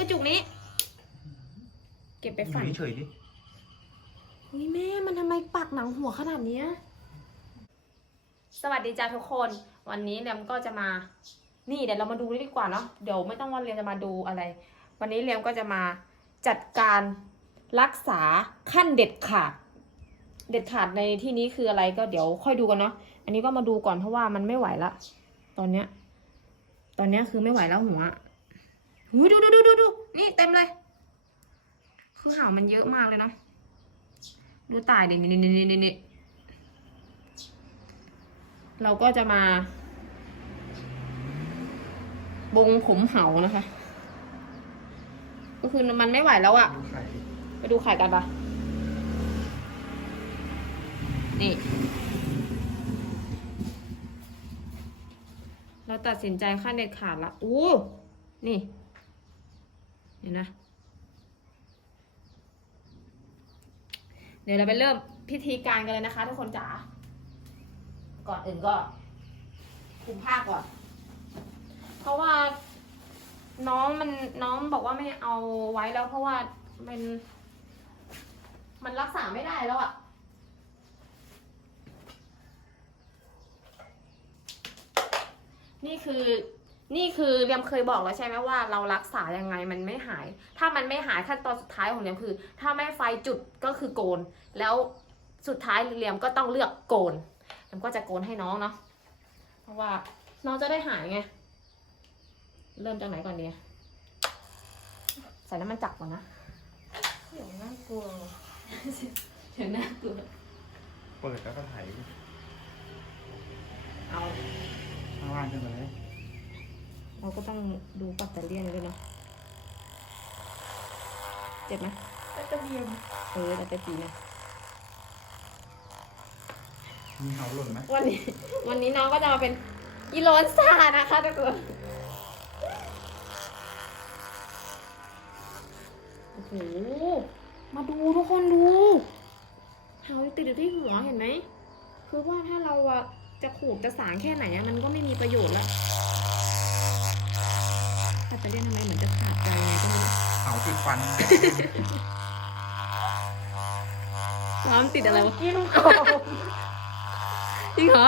กระจุกนี้ เก็บไปอยู่ฝันเฉยๆดิเฮ้ยแม่มันทำไมปักหนังหัวขนาดเนี้ยสวัสดีจ้าทุกคน วันนี้เรียมก็จะมา นี่เดี๋ยวเรามาดูนี่ดีกว่าเนาะเดี๋ยวไม่ต้องว่าเรียมจะมาดูอะไร วันนี้เรียมก็จะมาจัดการรักษาขั้นเด็ดขาดเด็ดขาดในที่นี้คืออะไรก็เดี๋ยวค่อยดูกันเนาะอันนี้ก็มาดูก่อนเพราะว่ามันไม่ไหวละ ตอนเนี้ย ตอนเนี้ยคือไม่ไหวแล้วหัว หูยดูดูดูดูดูนี่เต็มเลย คือหางมันเยอะมากเลยเนาะ ดูตายดินี่นี่นี่นี่นี่เราก็จะมา บงผมเหานะคะ ก็คือมันไม่ไหวแล้วอะไไปดูไข่กันปะนี่ เราตัดสินใจขั้นเด็ดขาดละ อู้ นี่ เห็นนะเดี๋ยวเราไปเริ่มพิธีการกันเลยนะคะทุกคนจ๋า ก่อนอื่นก็คุมผ้าก่อน เพราะว่าน้องมันน้องบอกว่าไม่เอาไว้แล้วเพราะว่ามัน มันรักษาไม่ได้แล้วอะนี่คือ นี่คือเรียมเคยบอกแล้วใช่ไหมว่าเรารักษายังไงมันไม่หาย ถ้ามันไม่หายขั้นตอนสุดท้ายของเรียมคือ ถ้าไม่ไฟจุดก็คือโกน แล้วสุดท้ายเรียมก็ต้องเลือกโกนเรียมก็จะโกนให้น้องเนาะเพราะว่าน้องจะได้หายไง เริ่มจากไหนก่อนดีใส่น้ำมันจักรก่อนนะเดี๋ยวน่ากลัวเดี๋ยวน่ากลัวเปิดแล้วก็ไถเอาข้างล่างขึ้นมาเลย เราก็ต้องดูปัตเตอร์เลียนด้วยเนาะเจ็บไหมก็จะเบียมเออแต่ไปปีนะมีเหาหล่นไหมวันนี้ วันนี้น้องก็จะมาเป็นอีโลนซ่านะคะทุกคนโอ้โหมาดูทุกคนดูเห่าติดอยู่ที่หัวเห็นไหมคือว่าถ้าเราอะจะขูดจะสางแค่ไหนอะมันก็ไม่มีประโยชน์ละ ปัตเตอร์เลียนทำไมเหมือนจะขาดใจไงก็ไม่รู้เหาติดฟันร้อนติดอะไรวะกินหอมจริงเหรอ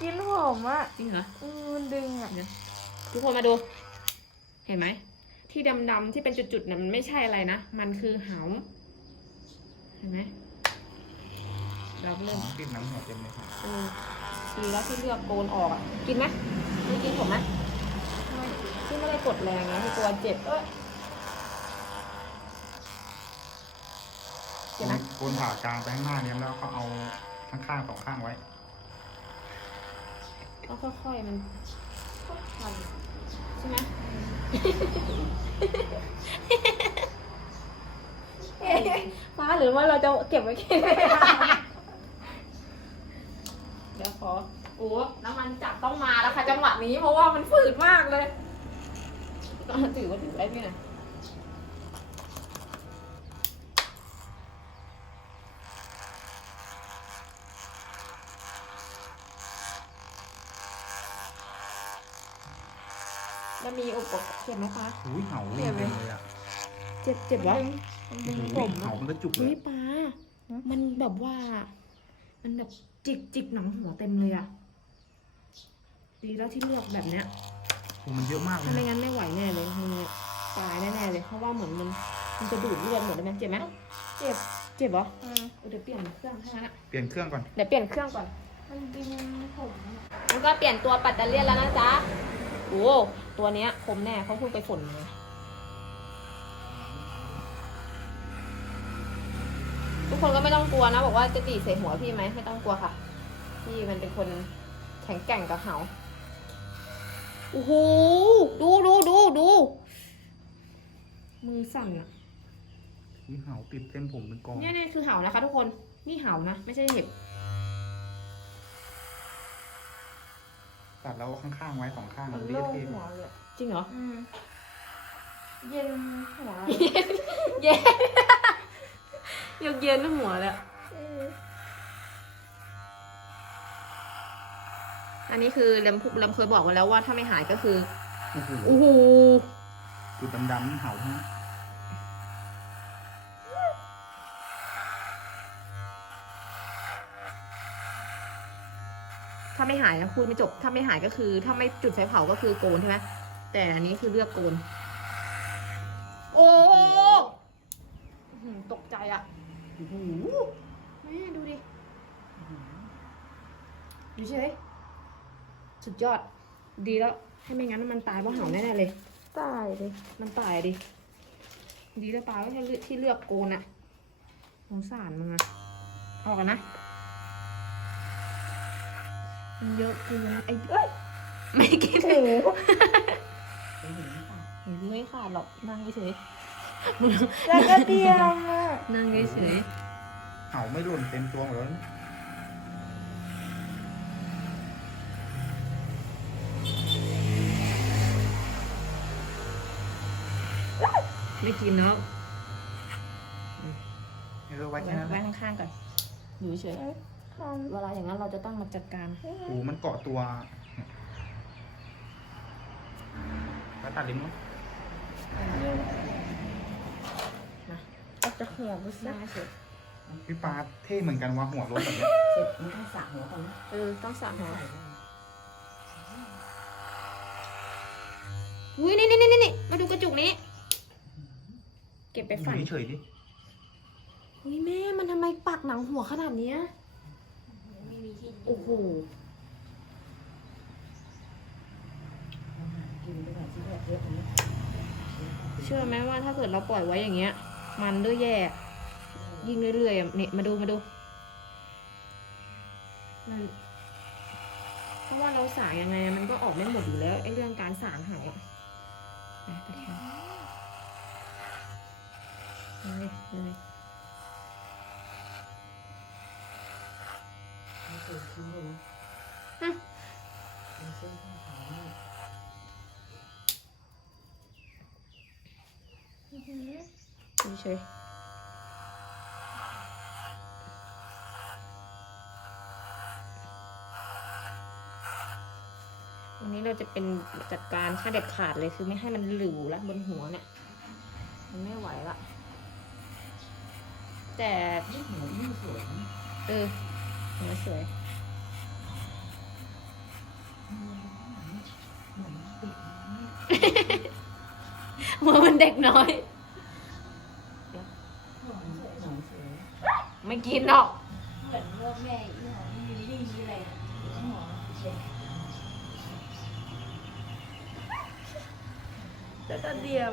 กินหอมอะจริงเหรออืมมันดึงอะทุกคนมาดู เห็นไหม ที่ดำๆที่เป็นจุดๆน่ะมันไม่ใช่อะไรนะ มันคือเหาเห็นไหมเราอ๋เริ่มอติดหนังหัวเต็มเลยครับเออดีแล้วที่เลือกโกนออกอะ กินไหมไม่กินผมไหมไม่ ที่ไม่ได้กดแรงไงที่กลัวเจ็บเอ้ยเจ็บไหมโกนผ่ากลางไปข้างหน้าเนี้ยแล้วก็เอาข้างๆสองข้างไว้ ก็ค่อยๆมันค่อยๆใช่ไหมฟ้าหรือว่าเราจะเก็บไว้แค่ไหนเดี๋ยวขอโอ้น้ำมันจับต้องมาแล้วค่ะจังหวะนี้เพราะว่ามันฝืดมากเลย ก็ถือว่าถือได้พี่หน่อยแล้วมีอุปกรณ์เจ็บไหมคะ อุ้ยเหาเต็มเลยอะเจ็บเจ็บวะมันดึงโอ้ผยมเหาอะมันก็จุกเลเฮ้ยยป้า มันแบบว่า มันแบบจิกจิกหนังหัวเต็มเลยอะดีแล้วที่เลือกแบบเนี้ย โอ้มันเยอะมากเลถ้ายไม่งั้นไม่ไหวแน่เลยคือตายแน่ๆเลยเพราะว่าเหมือนมันมันจะดูดเลือดหมดเลยไหมเจ็บไหมเจ็บเจ็บเหรออืมเออเดี๋ยวเปลี่ยนเครื่องให้นะเปลี่ยนเครื่องก่อน เดี๋ยวเปลี่ยนเครื่องก่อน มันดึงผมอะมันก็เปลี่ยนตัวปัตเตอร์เลียนแล้วนะจ๊ะ โอ้ ตัวเนี้ยคมแน่เขาเพิ่งไปฝนมาทุกคนก็ไม่ต้องกลัวนะ บอกว่าจะตีใส่หัวพี่ไหมไม่ต้องกลัวค่ะ พี่มันเป็นคนแข็งแกร่งกับเขา โอ้โห ดูดูดูดูมือสั่นอะอุ้ยเหาติดเต็มผมเป็นกองเนี่ยเนี่ยคือเห่านะคะทุกคน นี่เห่านะ ไม่ใช่เห็บ ตัดแล้วข้างๆไว้สองข้างมันเรีโล่ยงเท่หัวเลยจริงเหรออืมเย็นหัว เย็นยกเย็นหัวเลย อันนี้คือเลมเลมเคยบอกมาแล้วว่าถ้าไม่หายก็คือโอ้โหโอ้โหจุดดำๆนี่เห่าทั้งนั้นถ้าไม่หายนะพูดไม่จบ ถ้าไม่หายก็คือ ถ้าไม่จุดไฟเผาก็คือโกนใช่ไหมแต่อันนี้คือเลือกโกน โอ้โหอื้อหือตกใจอะโอ้โหแม่ดูดิดูเฉย สุดยอด ดีแล้ว ให้ไม่งั้นมันตายเพราะเห่าแน่ๆเลย ตายเลยมันตายดิ ดีแล้วตายไม่ใช่ที่เลือกโกนอะสงสารมึงอะออกกันนะ มันเยอะเกินไอ้เอ้ย ไม่กินโอ้โหเห็นไม่ขาดหรอกนั่งเฉยแล้วก็เตรียมอะๆนั่งเฉย เห่าไม่หล่นเต็มตัวหมดแล้วๆ ไม่กินแล้วเออไว้ไว้แค่นั้นแหไว้ละข้างๆก่อนอยู่เฉยทำเวลาอย่างนั้นเราจะต้องมาจัดการ โอ้มันเกาะตัวแล้วตัดลิ้นมั้งออกจากหัวไปหซะน้าเฉยพี่ปาเท่เหมือนกันว่าหัวรถแบบเนี้ยเสร็จมันต้องสระหัวก่อนนะเออต้องสระหัวอุ้ยนี่นี่นี่นี่มาดูกระจุกนี้ เก็บไปอฝันยู่เฉยๆดิอุ้ยแม่มันทำไมปักหนังหัวขนาดเนี้ยไม่มีที่โอ้โหกินไปหน่อยที่แบบเยอะนะเชื่อไหมว่าถ้าเกิดเราปล่อยไว้อย่างเงี้ย มันด้วยแย่ ยิ่งเรื่อยๆอะนี่มาดูมาดูมันเพราะว่าเราสางยังไงมันก็ออกไม่หมดอยู่แล้วไอ้เรื่องการสางหายอะนะตะแคงเลยเลย ไม่เคยทิ้งเลย นะเป็นเส้นขาวๆนี่ดูเฉยวันนี้เราจะเป็นจัดการค่าเด็ดขาดเลยคือไม่ให้มันหลิวแล้วบนหัวเนี่ย มันไม่ไหวละ แต่หัวสวยเออหัวสวยเหมือนติดนะเนี่ยหัวมันเด็กน้อย ไม่กินหรอกเหมือนว่าแม่อีหอมมีลี่มีอะไรหัวเด็กแล้วก็เตรียม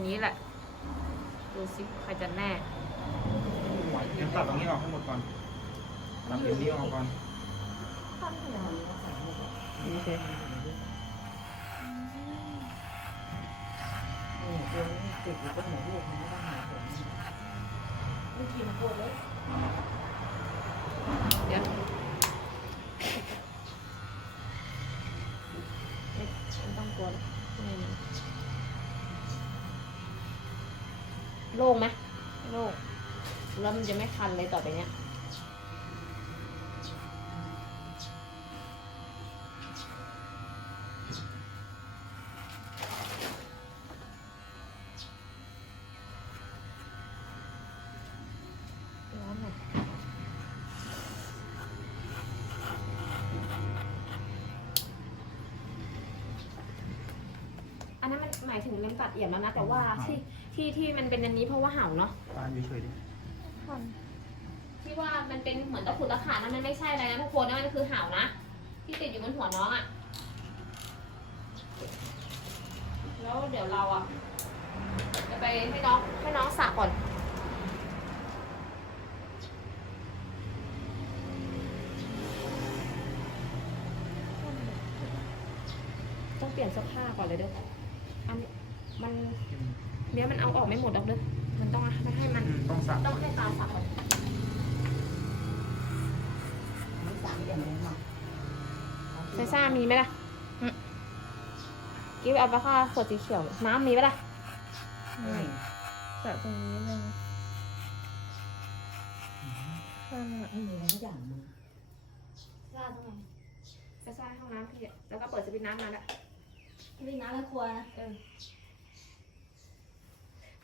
ทีนี้แหละ ดูสิใครจะแน่เดี๋ยวตัดตรงนี้ออกให้หมดก่อนตัดลิ้นนี้ออกก่อนทำหัวดูสินี่ตัวนี้ติดอยู่บนหัวลูกมันไม่ต้องหาหัวไม่กินปวดเลย เดี๋ยวไม่ไม่ต้องกลัวหรอกไม่มี โล่งไหมโล่งแล้วมันจะไม่คันเลยต่อไปเนี้ยร้อนหน่อยอันนั้นมันหมายถึงเล็มตัดเอี่ยมแล้วนะ แต่ว่าที่ ที่ที่มันเป็นอันนี้เพราะว่าเห่าเนาะปาอยู่เฉยๆดิทำที่ว่ามันเป็นเหมือนตะขุดตะขานั้นมันไม่ใช่อะไรนะทุกคนนะมันคือเห่านะที่ติดอยู่บนหัวน้องอะ่ะ แล้วเดี๋ยวเราอะ่ะจะไปให้น้องให้น้องสระก่อนต้องเปลี่ยนเสื้อผ้าก่อนเลยเด้ออันมัน เนี้ยมันเอาออกไม่หมดหรอกเด้อมันต้องให้มันอืมต้องสระต้องให้ตาสระก่อนไม่สามอย่างเลยมั้งไซซ่ามีไหมล่ะอืมกิ๊บเอาไปค่าขวดสีเขียว น้ำมีไหมล่ะไม่สระตรงนี้เลยทำอะไม่มีอะไรสักอย่างมึงซ่าตรงไหนไซซ่าในห้องน้ำพี่อะเนี่ยแล้วก็เปิดสวิตช์น้ำมาแล้ววิ่งน้ำในครัวนะเออ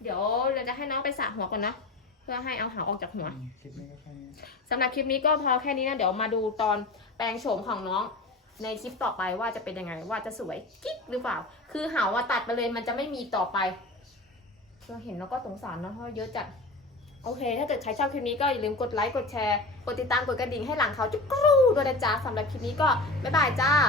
เดี๋ยวเราจะให้น้องไปสระหัวก่อนนะ เพื่อให้เอาหางออกจากหัว คลิปนี้ก็แค่นี้สำหรับคลิปนี้ก็พอแค่นี้นะ เดี๋ยวมาดูตอนแปลงโฉมของน้อง ในคลิปต่อไปว่าจะเป็นยังไง ว่าจะสวยกิ๊กหรือเปล่า คือหาว่าตัดไปเลยมันจะไม่มีต่อไปเราเห็นแล้วก็สงสารเนอะเพราะเยอะจัด โอเค ถ้าเกิดใครชอบคลิปนี้ก็อย่าลืมกดไลค์ กดแชร์ กดติดตาม กดกระดิ่งให้หลังเขาจุ๊กกรูด้วยนะจ๊ะสำหรับคลิปนี้ก็บ๊ายบายจ้าบ